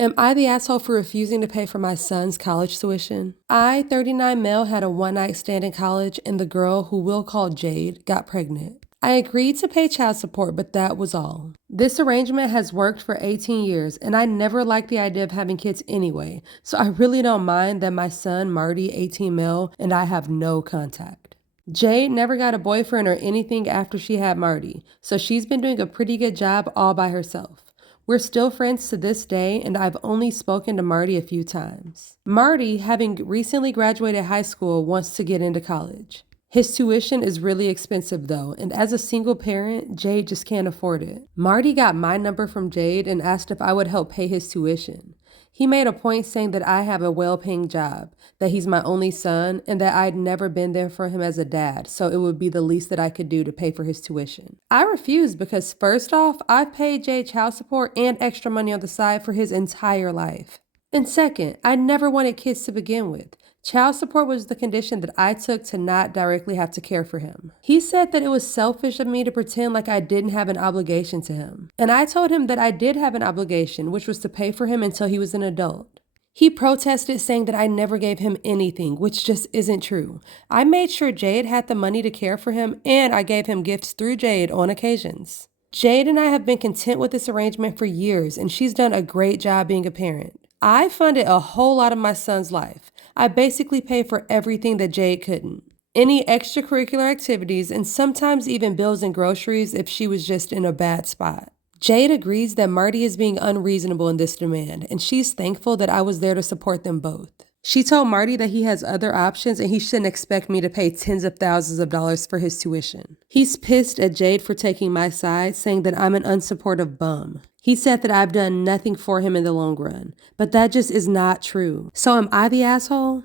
Am I the asshole for refusing to pay for my son's college tuition? I, 39 male, had a one-night stand in college and the girl, who we'll call Jade, got pregnant. I agreed to pay child support, but that was all. This arrangement has worked for 18 years, and I never liked the idea of having kids anyway, so I really don't mind that my son, Marty, 18 male, and I have no contact. Jade never got a boyfriend or anything after she had Marty, so she's been doing a pretty good job all by herself. We're still friends to this day, and I've only spoken to Marty a few times. Marty, having recently graduated high school, wants to get into college. His tuition is really expensive though, and as a single parent, Jade just can't afford it. Marty got my number from Jade and asked if I would help pay his tuition. He made a point saying that I have a well-paying job, that he's my only son, and that I'd never been there for him as a dad, so it would be the least that I could do to pay for his tuition. I refused because first off, I've paid Jade child support and extra money on the side for his entire life. And second, I never wanted kids to begin with. Child support was the condition that I took to not directly have to care for him. He said that it was selfish of me to pretend like I didn't have an obligation to him. And I told him that I did have an obligation, which was to pay for him until he was an adult. He protested, saying that I never gave him anything, which just isn't true. I made sure Jade had the money to care for him, and I gave him gifts through Jade on occasions. Jade and I have been content with this arrangement for years, and she's done a great job being a parent. I funded a whole lot of my son's life. I basically paid for everything that Jade couldn't. Any extracurricular activities, and sometimes even bills and groceries if she was just in a bad spot. Jade agrees that Marty is being unreasonable in this demand, and she's thankful that I was there to support them both. She told Marty that he has other options and he shouldn't expect me to pay tens of thousands of dollars for his tuition. He's pissed at Jade for taking my side, saying that I'm an unsupportive bum. He said that I've done nothing for him in the long run, but that just is not true. So am I the asshole?